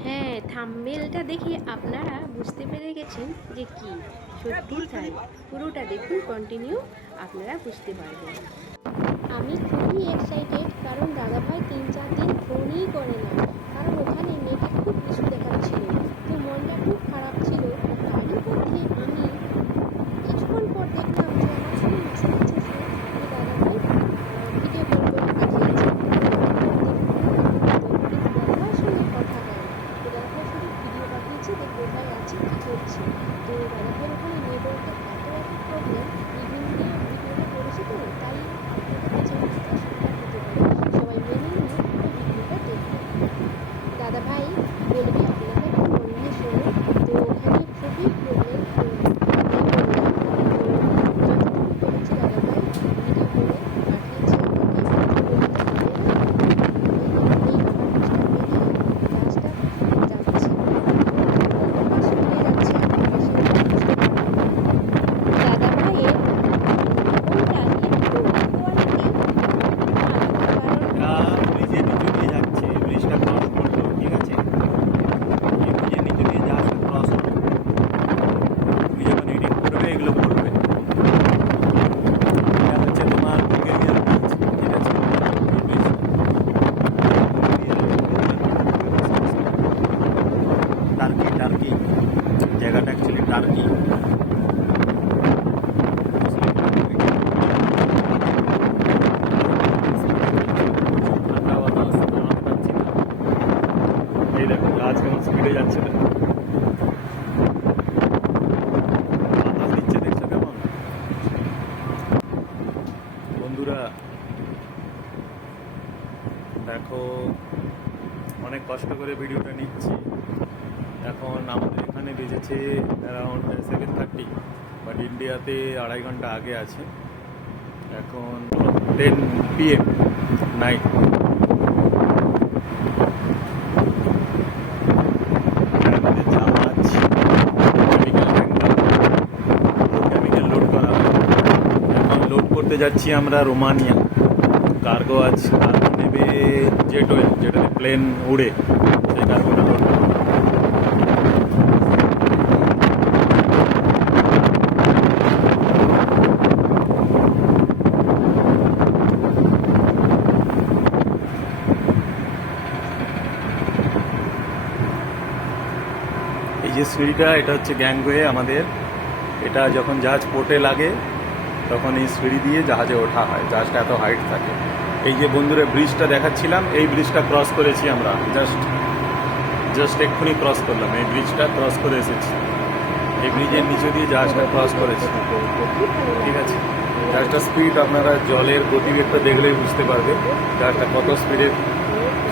হ্যাঁ থাম্বেলটা দেখে আপনারা বুঝতে পেরে গেছেন যে কি। সত্যি তাই। পুরোটা দেখুন কন্টিনিউ আপনারা বুঝতে পারবেন। আমি খুবই এক্সাইটেড কারণ দাদাভাই তিন চার দিন ফোনই করে না কারণ ওখানে নেটে খুব কিছু দেখাচ্ছিল তো মনটা খুব খারাপ ছিল তারই মধ্যে আমি কিছুক্ষণ পর দেখলাম যে আমার সঙ্গে মেসেজ এসেছে যে দাদাভাই ভিডিও কল করে পাঠিয়েছে দাদাভাইয়ের সঙ্গে কথা হয় তো দাদাভাই শুধু ভিডিও পাঠিয়েছে যে কোথায় আছে কী করছে তো দাদাভাইয়ের ওখানে নেটওয়ার্কের এত এত প্রবলেম ইভিনিং দিয়ে ভিডিওটা করেছে তো তাই আপনাদের কাছে বুঝতে সুবিধা হতে পারে সবাই মেনে নিয়ে ওই ভিডিওটা দেখবেন দাদাভাই বলবে আপনারা একটু মন দিয়ে শুনুন তো ওখানে খুবই প্রবলেম তো আমি বললাম তো যতটুকু পেরেছি দাদাভাই ভিডিও করে পাঠিয়েছি আপনাকে বলতে হবে না এই মানুষটা বেরিয়ে গাছটা যাচ্ছে মাস হয়ে যাচ্ছে দাদা ভাইয়ের ফোনটা একটু কোয়ালিটি আলাদা কারণ এটা ব্রিজের নিচে দিয়ে যাচ্ছে ব্রিজটা ক্রস করল ঠিক আছে এই ব্রিজের নিচে দিয়ে জাহাজ ক্রস হলো তুমি যখন এডিট করবে এগুলো করবে এটা হচ্ছে তোমার বুলগেরিয়ার ব্রিজ ঠিক আছে এই ব্রিজ টার্কি টার্কি জায়গাটা অ্যাকচুয়ালি টার্কি ঠান্ডা বাতাস দাঁড়াতে পারছি না এই দেখো কেমন যাচ্ছে দেখো বাতাস দিচ্ছে দেখছ কেমন? বন্ধুরা, দেখো, অনেক কষ্ট করে ভিডিওটা নিচ্ছি। এখন আমাদের এখানে বেজেছে অ্যারাউন্ড সেভেন থার্টি বাট ইন্ডিয়াতে আড়াই ঘণ্টা আগে আছে। এখন টেন পিএম নাইট আমাদের জাহাজ কেমিক্যাল ট্যাঙ্কার কেমিক্যাল লোড করা হয়। এখন লোড করতে যাচ্ছি আমরা রোমানিয়া। কার্গো আজ কার্গো নেবে জেট ওয়েল যেটাতে প্লেন উড়ে। সেই কার্গোটা এই যে সিঁড়িটা, এটা হচ্ছে গ্যাংওয়ে আমাদের। এটা যখন জাহাজ পোর্টে লাগে তখন এই সিঁড়ি দিয়ে জাহাজে ওঠা হয়, জাহাজটা এত হাইট থাকে। এই যে বন্ধুরা ব্রিজটা দেখাচ্ছিলাম, এই ব্রিজটা ক্রস করেছি আমরা। জাস্ট জাস্ট এক্ষুনি ক্রস করলাম। এই ব্রিজটা ক্রস করে এসেছি। এই ব্রিজের নিচে দিয়ে জাহাজটা ক্রস করেছি। ঠিক আছে? জাহাজটা স্পিড আপনারা জলের গতিবেগটা দেখলেই বুঝতে পারবে, জাহাজটা কত স্পিডে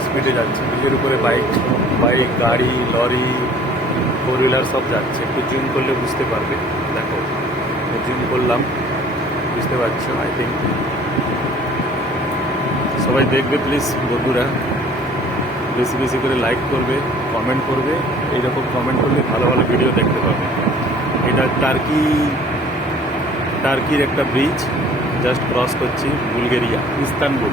স্পিডে যাচ্ছে। ব্রিজের উপরে বাইক বাইক গাড়ি লরি ফোর হুইলার সব যাচ্ছে। একটু জুম করলে বুঝতে পারবে। দেখো জুম করলাম। বুঝতে পারছ আই থিঙ্ক সবাই দেখবে প্লিজ বন্ধুরা। বেশি বেশি করে লাইক করবে কমেন্ট করবে। এইরকম কমেন্ট করলে ভালো ভালো ভিডিও দেখতে পাবে। এটা টার্কি টার্কির একটা ব্রিজ জাস্ট ক্রস করছি বুলগেরিয়া ইস্তানবুল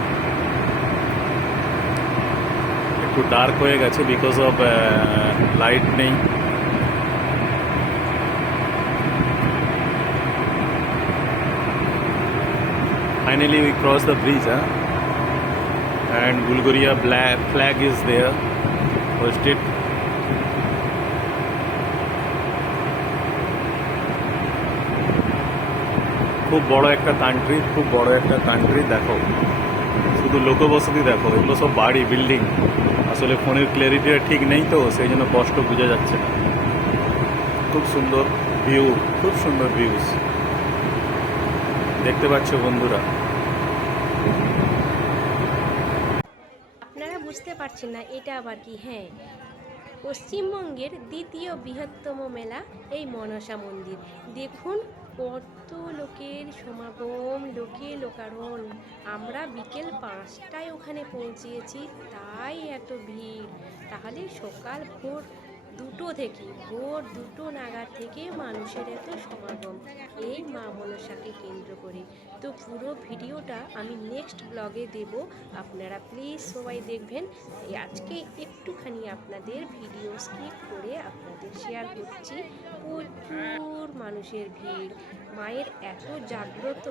একটু ডার্ক হয়ে গেছে বিকজ অফ লাইট নেই। finally we cross the bridge huh? and bulgaria black flag is there posted খুব বড় একটা কান্ট্রি খুব বড় একটা কান্ট্রি দেখো শুধু লোকবসতি দেখো এগুলো সব বাড়ি বিল্ডিং আসলে ফোনের ক্লিয়ারিটিটা ঠিক নেই তো সেই জন্য কষ্ট বোঝা যাচ্ছে না খুব সুন্দর ভিউ খুব সুন্দর ভিউস দেখতে পাচ্ছ বন্ধুরা। আপনারা বুঝতে পারছেন না, এটা আবার কি? হ্যাঁ পশ্চিমবঙ্গের দ্বিতীয় বৃহত্তম মেলা এই মনসা মন্দির। দেখুন কত লোকের সমাগম, লোকে লোকারণ। আমরা বিকেল পাঁচটায় ওখানে পৌঁছিয়েছি তাই এত ভিড়। তাহলে সকাল ভোর দুটো থেকে ভোর দুটো নাগাদ থেকে মানুষের এত সমাগম। এই মা মনসাকে কেন্দ্র করে। তো পুরো ভিডিওটা আমি নেক্সট ব্লগে দেব। আপনারা প্লিজ সবাই দেখবেন। আজকে একটুখানি আপনাদের ভিডিও স্কিপ করে আপনাদের শেয়ার করছি। প্রচুর মানুষের ভিড়, মায়ের এত জাগ্রত।